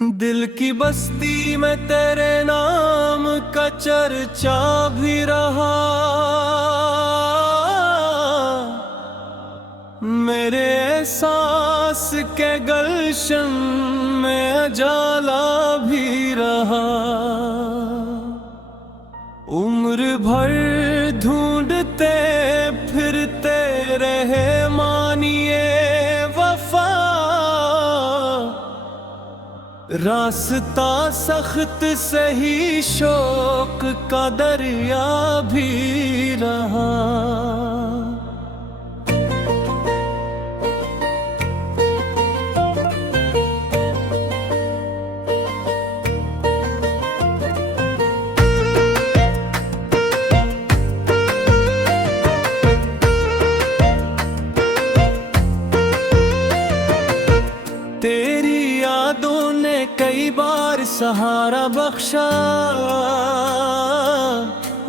दिल की बस्ती में तेरे नाम का चर्चा भी रहा। मेरे एहसास के गुलशन में उजाला भी रहा। उम्र भर ढूंढते फिरते रहे मानिए वफा। रास्ता सख्त सही शौक का दरिया भी रहा। तेरी यादों ने कई बार सहारा बख्शा।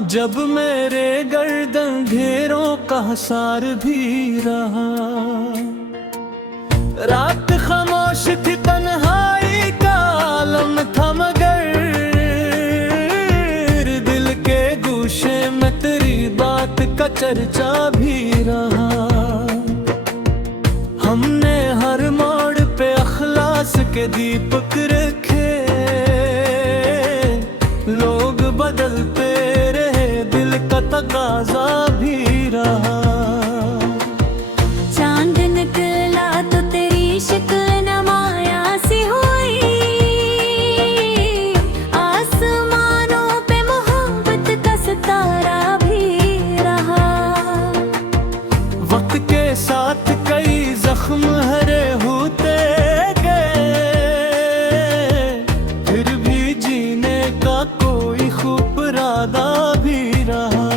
जब मेरे गर्दन घेरों का हसार भी रहा। रात खामोश थी तन्हाई का आलम था मगर दिल के गूशे में तेरी बात का चर्चा भी रहा। हमने हर मोड़ पे अखलास के दीपक रखे। लोग बदलते रहे दिल का तकाजा भी रहा। चांद निकला तो तेरी शक्ल नमाया सी हुई। आसमानों पे मोहब्बत का सितारा भी रहा। वक्त के साथ कई जख्म हरे होते गए। फिर भी जीने का कोई खूब इरादा भी रहा।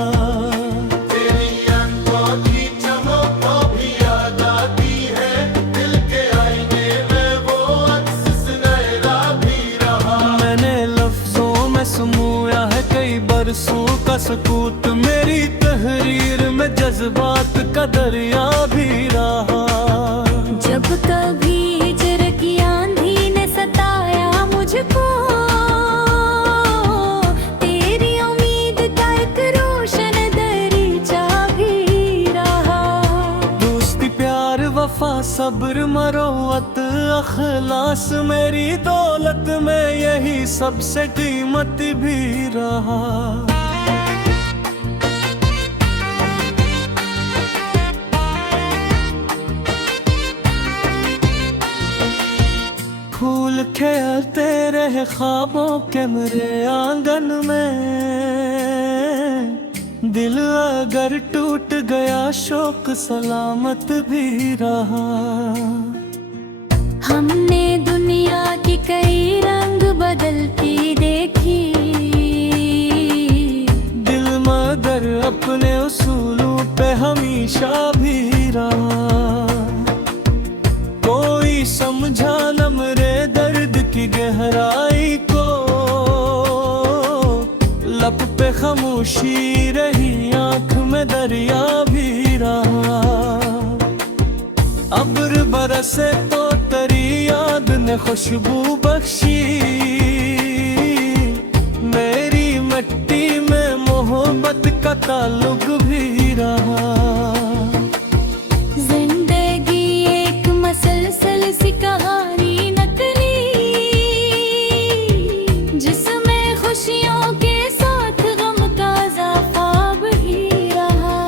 तेरी आंखों की चमक भी याद आती है। दिल के आईने में वो अक्स सुनहरा भी रहा। मैंने लफ्जों में समूया है कई बरसों का सकूत। मेरी तहरीर में जज्बात का दरिया भी रहा। जब कभी हिजर की आंधी ने सताया मुझको। तेरी उम्मीद का एक रोशन दरीचा भी रहा। दोस्ती प्यार वफा सब्र मरोवत अखलास मेरी दौलत में यही सबसे कीमत भी रहा। फूल खेलते रहे ख्वाबों के मेरे आंगन में। दिल अगर टूट गया शौक सलामत भी रहा। हमने दुनिया की कई रंग बदलती देखी। दिल मगर अपने उसूलों पे हमेशा भी रहा। कोई समझा न मेरे दर्द की गहराई को। लब पे खामोशी रही आंख में दरिया भी रहा। अब्र बरसे तो तेरी याद ने खुशबू बख्शी। मेरी मिट्टी में मोहब्बत का ताल्लुक भी रहा। जिंदगी एक मसलसल सी कहानी नकली। जिसमें खुशियों के साथ गम का इजाफा भी रहा।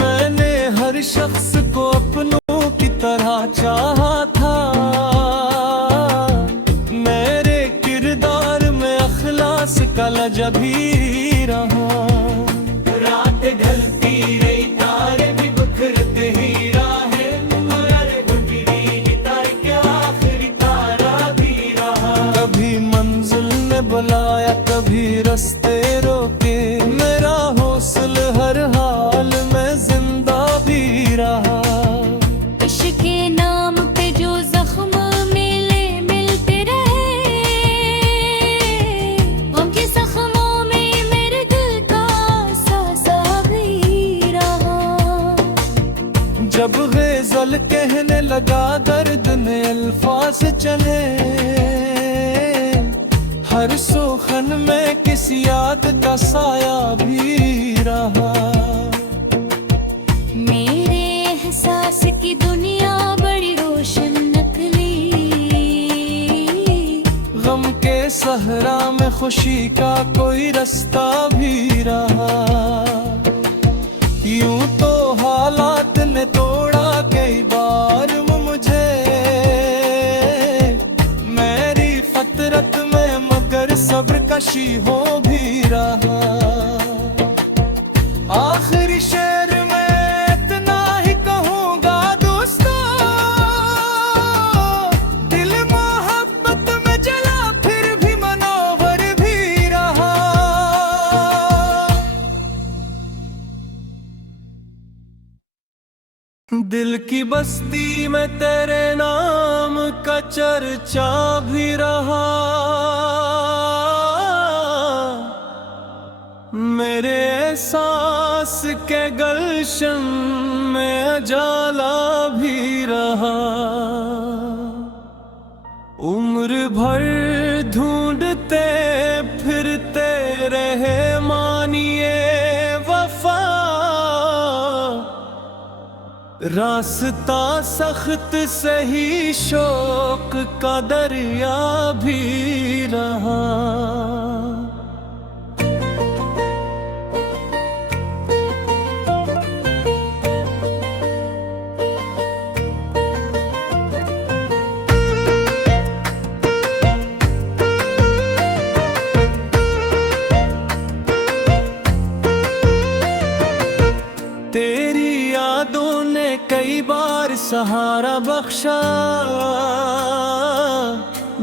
मैंने हर शख्स को अपनों की तरह चाहा था। मेरे किरदार में अखलास का लहजा भी रहा। रात ढलती रही तारे भी बिखरते ही राहें। मगर गुजरी तार के आखिरी तारा भी रहा। कभी मंजिल ने बुलाया कभी रास्ते रोके। मेरा हौसला हर हाल में जिंदा भी रहा। इश्क के नाम पे जो जख्म मिले मिलते रहे। उनके जख्मों में मेरे दिल का सासा भी रहा। जब गजल कहने लगा दर्द ने अल्फाज चले। साया भी रहा। मेरे एहसास की दुनिया बड़ी रोशन नकली, गम के सहरा में खुशी का कोई रास्ता भी रहा। यूं तो हालात ने तोड़ा कई बार मुझे, मेरी फतरत में मगर सब्र कशी हो भी रहा। आखिरी शेर में इतना ही कहूँगा दोस्तों, दिल मोहब्बत में जला फिर भी मनोवर भी रहा। दिल की बस्ती में तेरे नाम का चर्चा भी रहा। मेरे एहसास के गलशन में अजाला भी रहा। उम्र भर ढूंढते फिरते रहे मानिए वफा, रास्ता सख्त सही शौक का दरिया भी रहा। तेरी यादों ने कई बार सहारा बख्शा,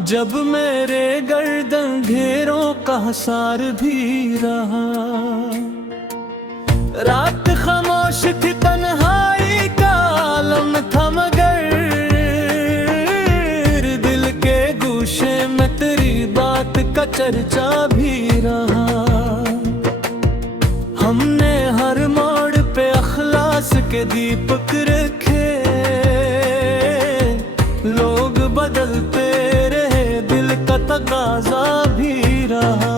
जब मेरे गर्दन घेरों का हसार भी रहा। रात खामोश थी, तन्हाई का आलम था, मगर दिल के गूशे में तेरी बात का चर्चा भी रहा। हमने हर मोड़ पे अखलास के दीपक रखे, लोग बदलते रहे, दिल का तकाजा भी रहा।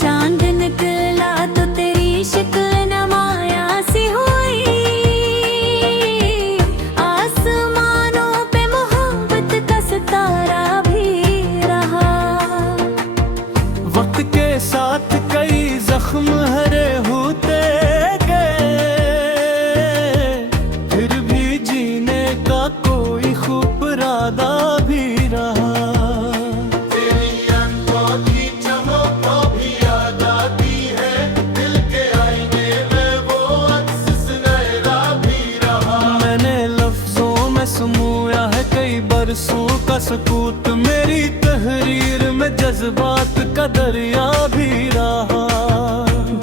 चांद निकला तो तेरी शक्ल नमाया सी हुई, आसमानों पे मोहब्बत का सितारा भी रहा। वक्त के साथ कई जख्म हरे होते गए, फिर भी जीने का कोई खूब इरादा भी रहा। तेरी आंखों की चमक भी याद आती है, दिल के आईने में वो अक्स सुनहरा भी रहा। मैंने लफ्जों में समूया है कई बरसों का सकूत, मेरी तहरीर में जज्बात का दरिया भी रहा।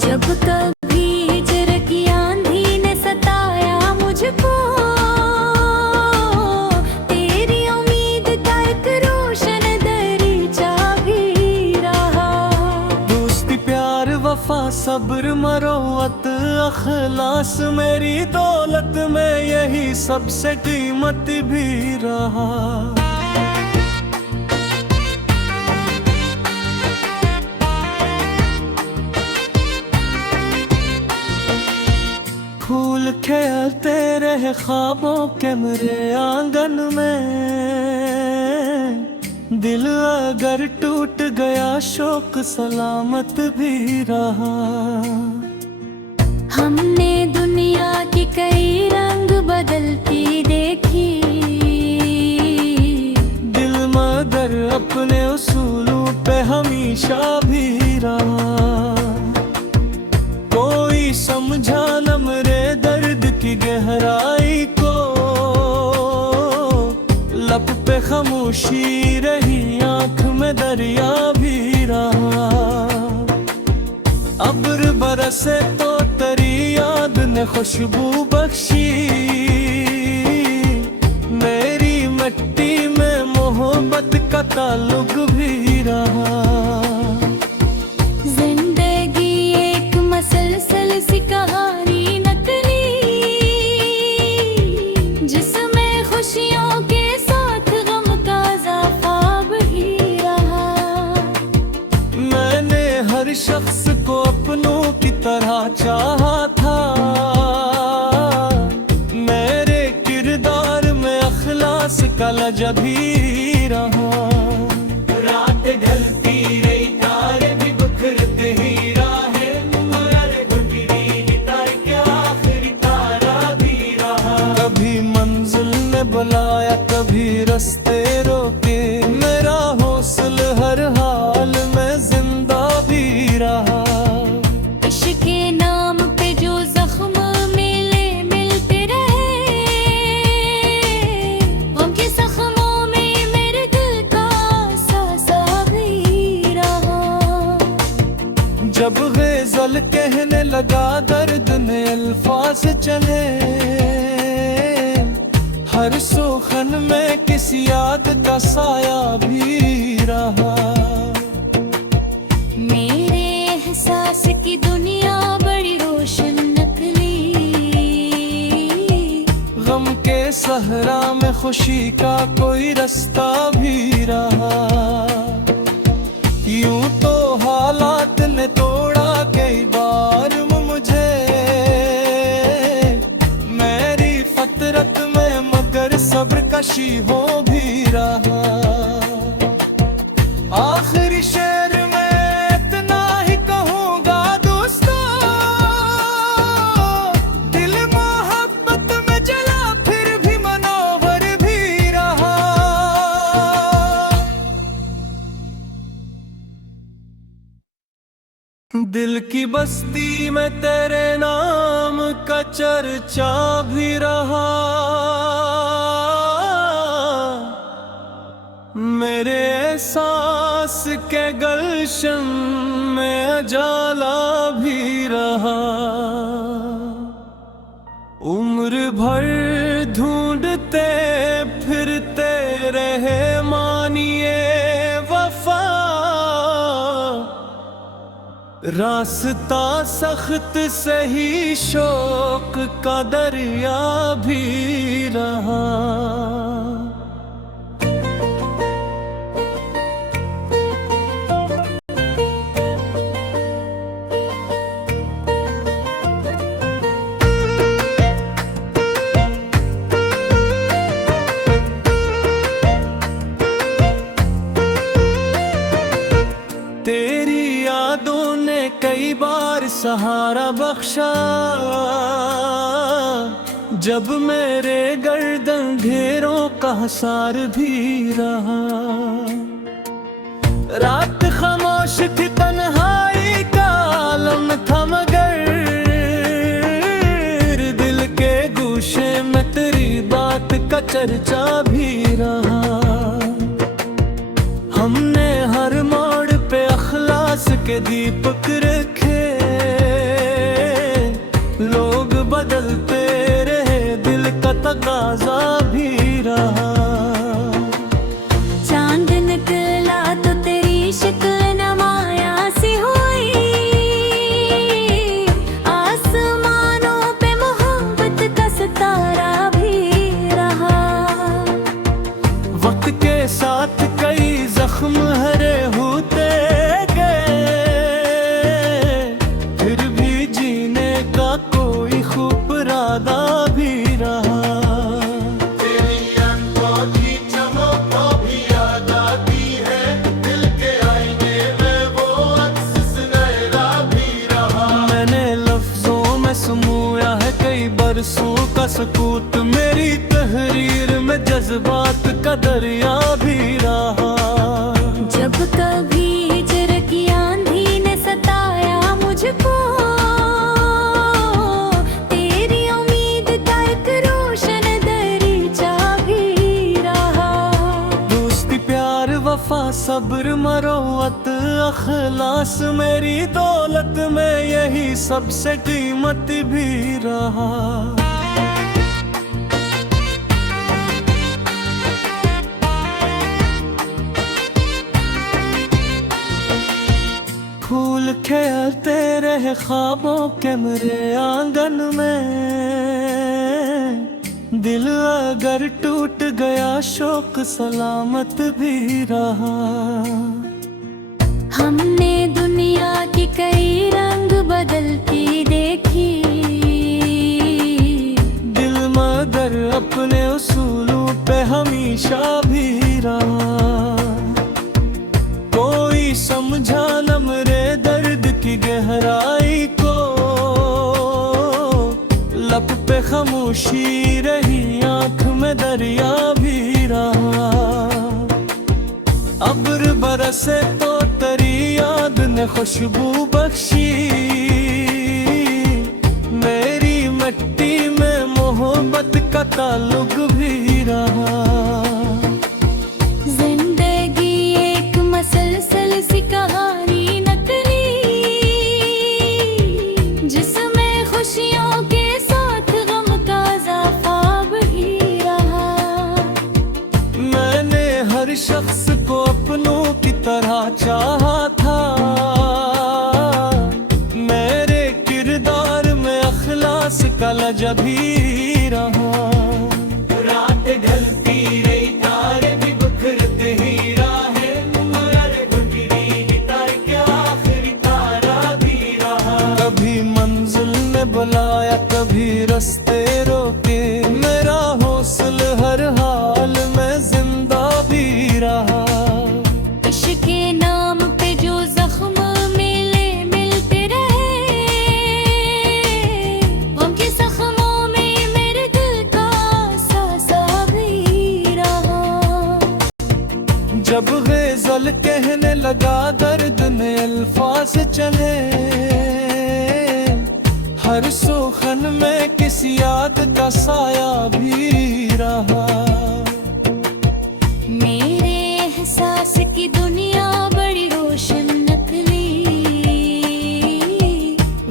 जब कभी हिजर की आंधी ने सताया मुझको, तेरी उम्मीद का एक रोशन दरीचा भी रहा। दोस्ती प्यार वफा सब्र मरोवत अखलास, मेरी दौलत में यही सबसे कीमत भी रहा। फूल खेलते रहे ख्वाबों के मेरे आंगन में, दिल अगर टूट गया शौक सलामत भी रहा। हमने दुनिया की कई रंग बदलती देखी, दिल मगर अपने उसूलों पे हमेशा भी रहा। कोई समझा न मेरे दर्द की गहराई को, लब पे खामोशी रही, आंख में दरिया भी रहा। अब्र बरसे तो तेरी याद ने खुशबू बख्शी, मेरी मिट्टी में मोहब्बत का ताल्लुक भी रहा। जिंदगी एक मसलसल सी कहानी नकली, जिसमें खुशियों के साथ गम का इजाफा भी रहा। मैंने हर भी रहा। रात ढलती रही तारे भी बिखरते ही राहें, अरे गुजरी तार के आखिरी तारा भी रहा। कभी मंजिल ने बुलाया कभी रास्ते रोके, मेरा हौसला हर हाल में जिंदा भी रहा। इश्क के नाम पे जो जख्म मिले मिलते रहे, उनके जख्मों में मेरे दिल का सासा भी रहा। जब गज़ल कहने लगा दर्द ने अल्फाज चले, हर सुखन में किसी याद का साया भी रहा। मेरे एहसास की दुनिया बड़ी रोशन नकली, गम के सहरा में खुशी का कोई रास्ता भी रहा। यूं तो हालात ने तोड़ा कई बार मुझे, मेरी फतरत में मगर सब्र कशी हो भी रहा। आखिरी शेर में इतना ही कहूँगा दोस्तों, दिल मोहब्बत में जला फिर भी मनोवर भी रहा। दिल की बस्ती में तेरे नाम का चर्चा भी रहा। मेरे एहसास के गलशन में उजाला भी रहा। उम्र भर ढूंढते फिरते रहे मानिए वफा, रास्ता सख्त सही शौक का दरिया भी रहा। तेरी यादों ने कई बार सहारा बख्शा, जब मेरे गर्दन घेरों का हसार भी रहा। रात खामोश थी तन्हाई का आलम था मगर, दिल के गूशे में तेरी बात का चर्चा भी रहा। हमने हर मोड़ पे अखलास के दीपक रखे, लोग बदलते रहे दिल का तकाजा भी रहा। चांद निकला तो तेरी शक्ल नमाया सी हुई, आसमानों पे मोहब्बत का सितारा भी रहा। वक्त के साथ कई जख्म हरे होते गए, फिर भी जीने का कोई खूब इरादा भी रहा। तेरी आंखों की चमक तो भी याद आती है, दिल के आईने में वो अक्स सुनहरा भी रहा। मैंने लफ्जों में समूया है कई बरसों का सकूत, मेरी तहरीर में जज्बात का दरिया भी रहा। जब कभी हिजर की आंधी ने सताया मुझको, तेरी उम्मीद का एक रोशन दरीचा भी रहा। दोस्ती प्यार वफा सब्र मरोवत अखलास, मेरी दौलत में यही सबसे कीमत भी रहा। फूल खेलते रहे ख्वाबों के मेरे आंगन में, दिल अगर टूट गया शौक सलामत भी रहा। हमने दुनिया की कई रंग बदलती देखी, दिल मगर अपने उसूलों पे हमेशा भी रहा। कोई समझा न मेरे दर्द की गहराई को, लब पे खामोशी रही, आंख में दरिया भी रहा। अब्र बरसे तो तेरी याद ने खुशबू बख्शी, मेरी मिट्टी में मोहब्बत का ताल्लुक भी रहा। जिंदगी एक मसलसल सी कहानी नकली, जिसमें खुशियों के साथ गम का इजाफा भी रहा। मैंने हर शख्स को अपनों की तरह चाहा था, मेरे किरदार में अखलास का लहजा भी रहा। रात ढलती रही, तारे भी बिखरते ही राहें, मगर गुजरी तार के आखिरी तारा भी रहा। कभी मंजिल ने बुलाया, कभी रास्ते रोके, मेरा हौसला हर हाल में जिंदा भी रहा। इश्क के नाम पे जो जख्म मिले मिलते रहे, गम के जख्मों में मेरे दिल का सासा भी रहा। जब गज़ल कहने लगा दर्द ने अल्फाज चले, हर सुखन में किसी याद का साया भी रहा। मेरे एहसास की दुनिया बड़ी रोशन नकली,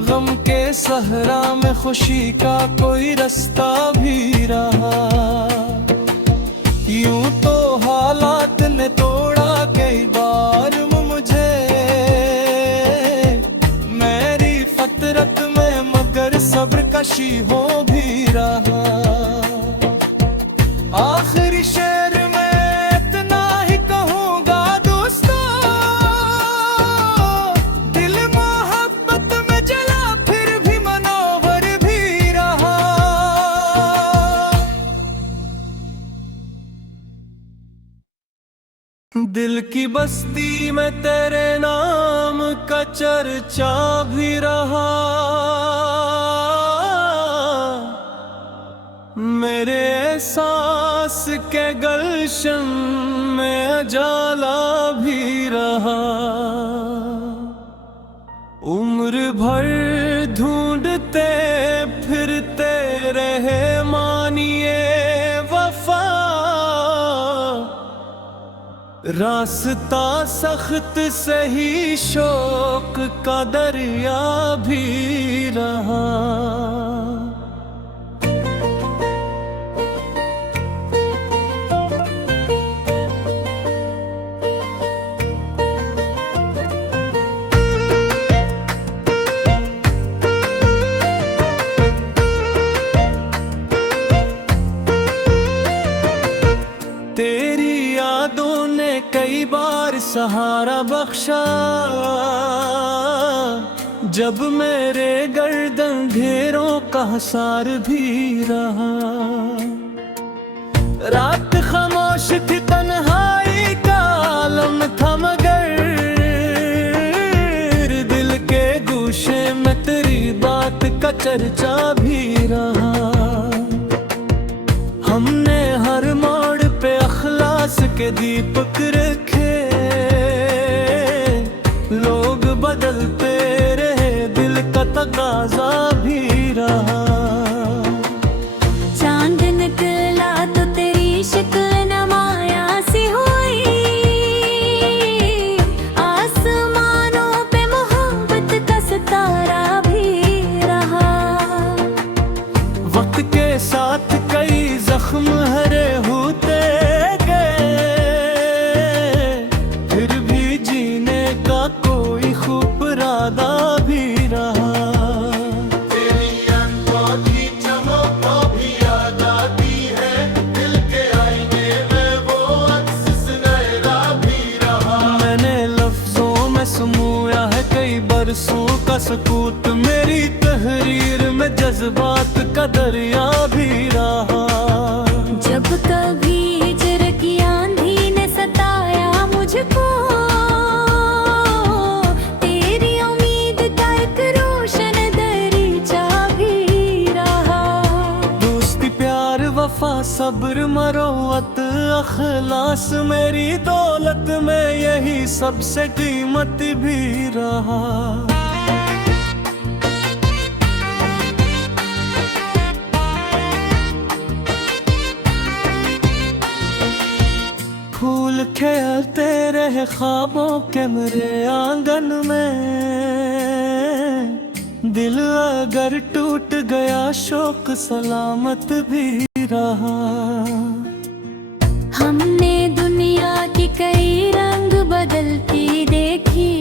गम के सहरा में खुशी का कोई रास्ता भी रहा। यूं तो हालात ने तोड़ा कई बार मुझे, मेरी फतरत में मगर सब्र कशी हो भी रहा। आखिरी शेर में इतना ही कहूँगा दोस्तों, दिल मोहब्बत में जला फिर भी मनोवर भी रहा। दिल की बस्ती में तेरे नाम का चर्चा भी रहा। मेरे एहसास के गलशन में उजाला भी रहा। उम्र भर ढूंढते फिरते रहे मानिए वफा, रास्ता सख्त सही शौक का दरिया भी रहा। तेरी यादों ने कई बार सहारा बख्शा, जब मेरे गर्दन घेरों का हसार भी रहा। रात खामोश थी, तन्हाई का आलम था, मगर दिल के गूशे में तेरी बात का चर्चा भी रहा। हमने हर मोड़ पे अखलास के दीपक रखे, लोग बदलते रहे, दिल का तकाजा भी रहा। चांद निकला तो तेरी शक्ल नमाया सी हुई, आसमानों पे मोहब्बत का सितारा भी रहा। वक्त के साथ कई जख्म हरे होते गए, फिर भी जीने का कोई खूब इरादा भी रहा। तेरी आंखों की चमक को भी याद आती है, दिल के आईने में वो अक्स सुनहरा भी रहा। मैंने लफ्जों में समूया है कई बरसों का सकूत, मेरी तहरीर में जज्बात का दरिया भी रहा। जब कभी सब्र मरोवत अखलास मेरी दौलत में यही सबसे कीमत भी रहा। फूल खेलते रहे ख्वाबों के मेरे आंगन में, दिल अगर टूट गया शौक सलामत भी रहा। हमने दुनिया की कई रंग बदलती देखी,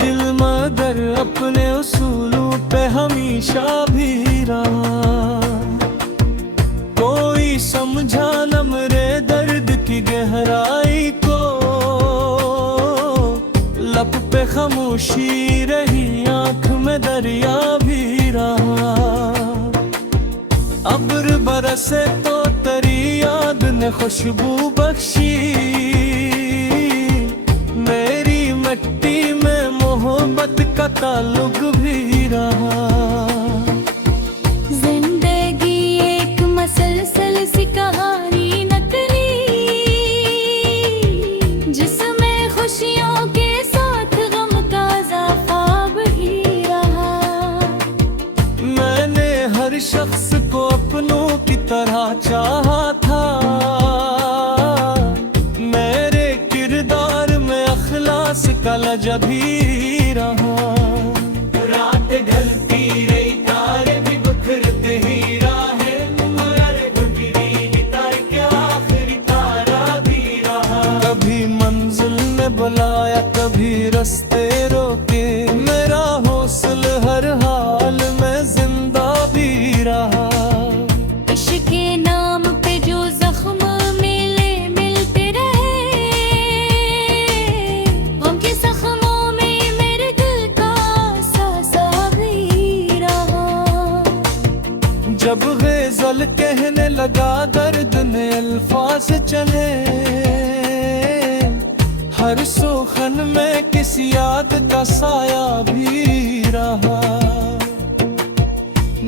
दिल मगर अपने उसूलों पे हमेशा भी रहा। कोई समझा न मेरे दर्द की गहराई को, लब पे खामोशी रही आँख में दरिया भी रहा। अब्र बरसे तो तेरी याद ने खुशबू बख्शी, मेरी मिट्टी में मोहब्बत का ताल्लुक भी रहा। जिंदगी एक मसलसल सी कहानी नकली, जिसमें खुशियों के साथ गम का इजाफा भी रहा। मैंने हर शख्स को अपनों की तरह चाहा था, मेरे किरदार में अखलास का लहजा भी रहा। रात ढलती रही तारे भी बिखरते ही राहें, मगर गुजरी तार के आखिरी तारा भी रहा। कभी मंजिल ने बुलाया कभी रास्ते रोके, मेरा हौसला हर हाल में जिंदा भी रहा। इश्क के नाम पे जो जख्म मिले मिलते रहे, उनके जख्मों में मेरे दिल का सासा भी रहा। जब गज़ल कहने लगा दर्द ने अल्फाज चले, हर सुखन में किसी याद का साया भी रहा।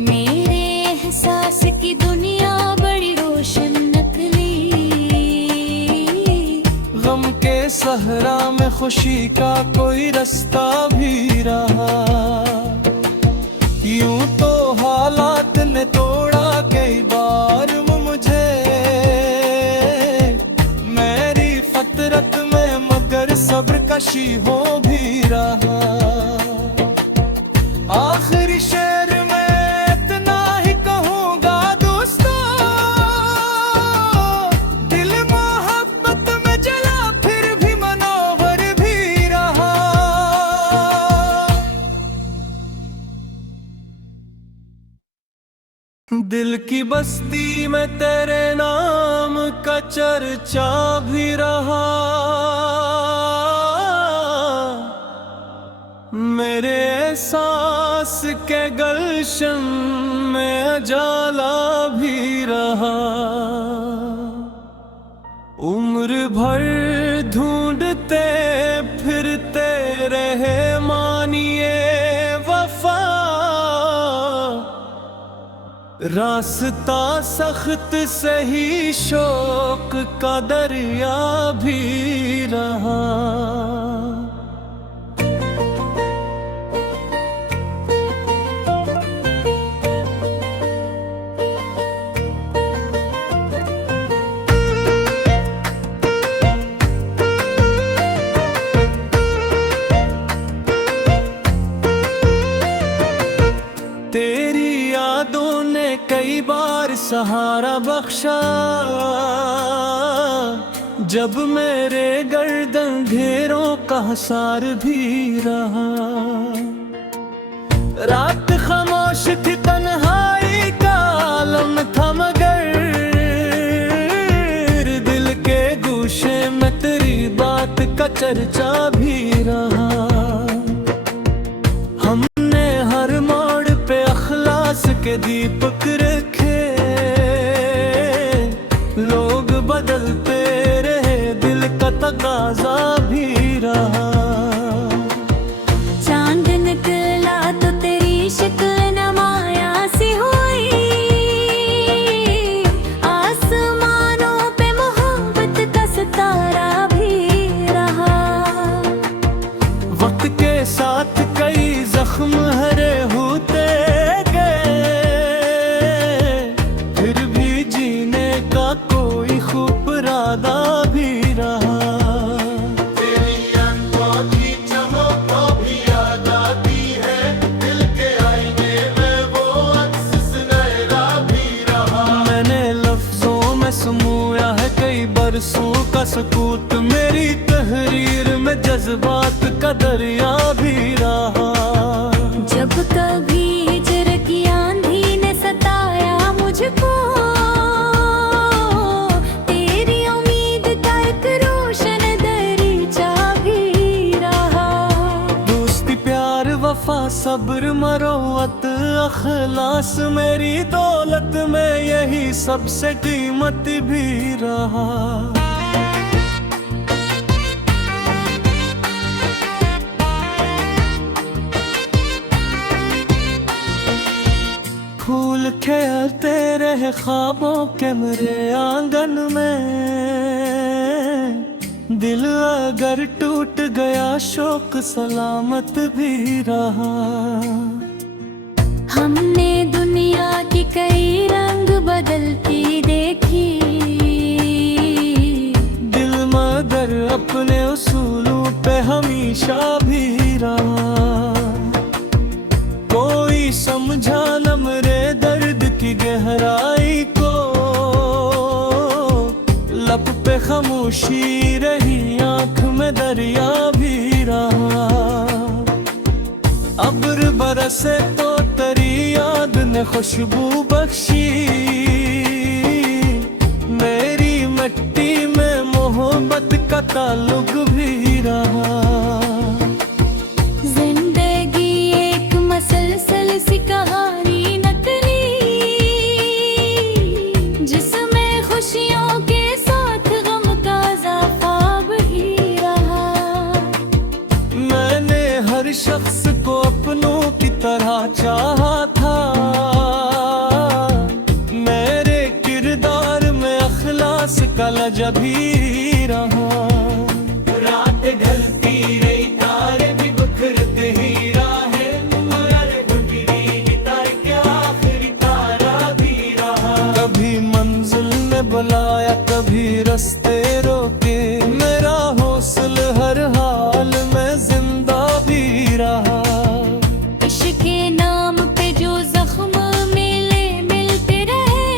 मेरे एहसास की दुनिया बड़ी रोशन नकली, गम के सहरा में खुशी का कोई रास्ता भी रहा। यूं तो हालात ने तोड़ा कई बार मुझे, मेरी फतरत में मगर सब्र कशी हो भी रहा। आखिरी शेर में इतना ही कहूँगा दोस्तों, दिल मोहब्बत में जला फिर भी मनोहर भी रहा। दिल की बस्ती में तेरे नाम का चर्चा भी रहा। मेरे एहसास के गलशन में अजाला भी रहा। उम्र भर ढूंढते फिरते रहे मानिए वफा, रास्ता सख्त सही शौक का दरिया भी रहा। तेरी यादों ने कई बार सहारा बख्शा, जब मेरे गर्दन घेरों का हसार भी रहा। रात खामोश थी तन्हाई का आलम था, मगर दिल के गूशे में तेरी बात का चर्चा भी रहा। हमने हर मोड़ पे अखलास के दीपक रखे, लोग बदलते रहे दिल का तकाजा भी रहा। चांद निकला तो तेरी शक्ल नमाया सी हुई, का सकूत मेरी तहरीर में जज्बात का दरिया भी रहा। जब कभी हिजर की आंधी ने सताया मुझको, तेरी उम्मीद का एक रोशन दरीचा भी रहा। दोस्ती प्यार वफा सब्र मरोवत अखलास मेरी दौलत में यही सबसे कीमत भी रहा। फूल खेलते रहे ख्वाबों के मेरे आंगन में, दिल अगर टूट गया शौक सलामत भी रहा। हमने दुनिया की कई रंग बदलती देखी, दिल मगर अपने उसूलों पे हमेशा भी रहा। कोई समझा न मेरे दर्द की गहराई को, लब पे खामोशी रही आंख में दरिया भी रहा। अब्र बरसे तो तेरी याद ने खुशबू बख्शी, मेरी मिट्टी में मोहब्बत का ताल्लुक भी रहा। जिंदगी एक मसलसल सी कहानी नकली, जिसमें खुशियों के साथ गम का इजाफा भी रहा। मैंने हर शख्स को अपनों की तरह चाहा था, मेरे किरदार में अखलास का लहजा भी रहा। रात ढलती रही तारे भी बिखरते ही राहें, मगर गुजरी तार के आखिरी तारा भी रहा। कभी मंजिल ने बुलाया कभी रास्ते रोके, मेरा हौसला हर हाल में जिंदा भी रहा। इश्क के नाम पे जो जख्म मिले मिलते रहे,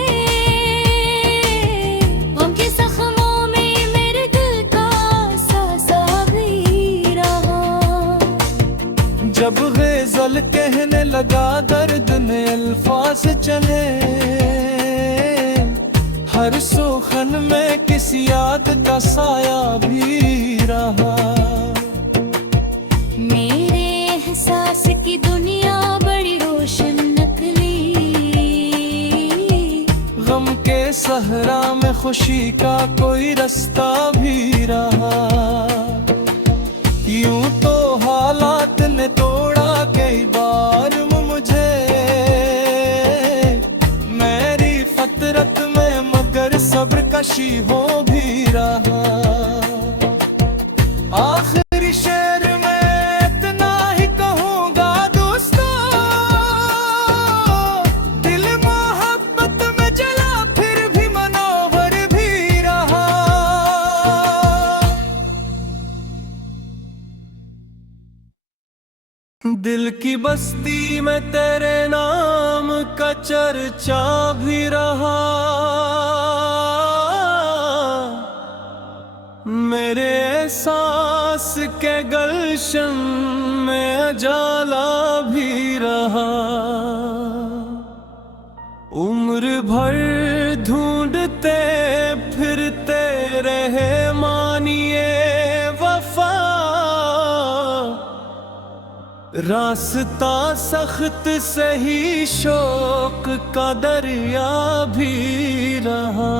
उनके जख्मों में मेरे दिल का सासा भी रहा। जब गज़ल कहने लगा दर्द ने अल्फाज चले, हर सुखन में किसी याद का साया भी रहा। मेरे एहसास की दुनिया बड़ी रोशन नकली, गम के सहरा में खुशी का कोई रास्ता भी रहा। यूं तो हालात ने तोड़ा कई बार मुझे, मेरी फतरत में मगर सब्र कशी हो भी रहा। आखिरी शेर में इतना ही कहूँगा दोस्तों, दिल मोहब्बत में जला फिर भी मनोहर भी रहा। दिल की बस्ती में तेरे नाम का चर्चा भी रहा। मेरे एहसास के गलशन में अजाला भी रहा। उम्र भर ढूंढते फिरते रहे मानिए वफा, रास्ता सख्त सही शौक का दरिया भी रहा।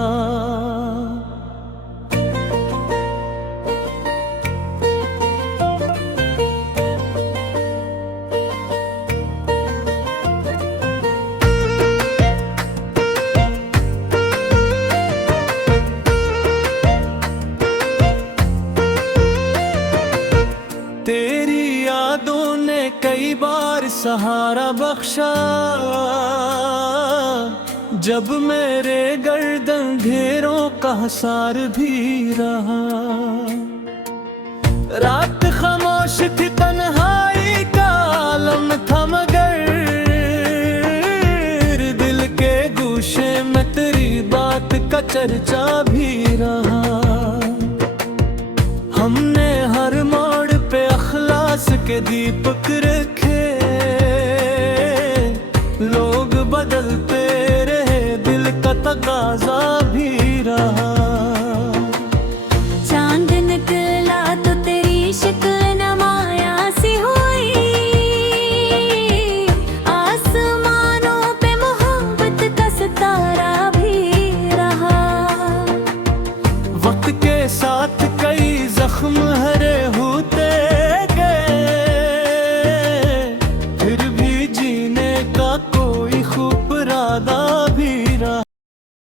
तेरी यादों ने कई बार सहारा बख्शा, जब मेरे गर्दन घेरों का हसार भी रहा। रात खामोश थी तन्हाई का आलम था, मगर दिल के गूशे में तेरी बात का चर्चा भी रहा। के दीपक रखे, लोग बदलते रहे, दिल का तकाजा भी रहा। चांद निकला तो तेरी शक्ल नमाया सी हुई, आसमानों पे मोहब्बत का सितारा भी रहा। वक्त के साथ कई जख्म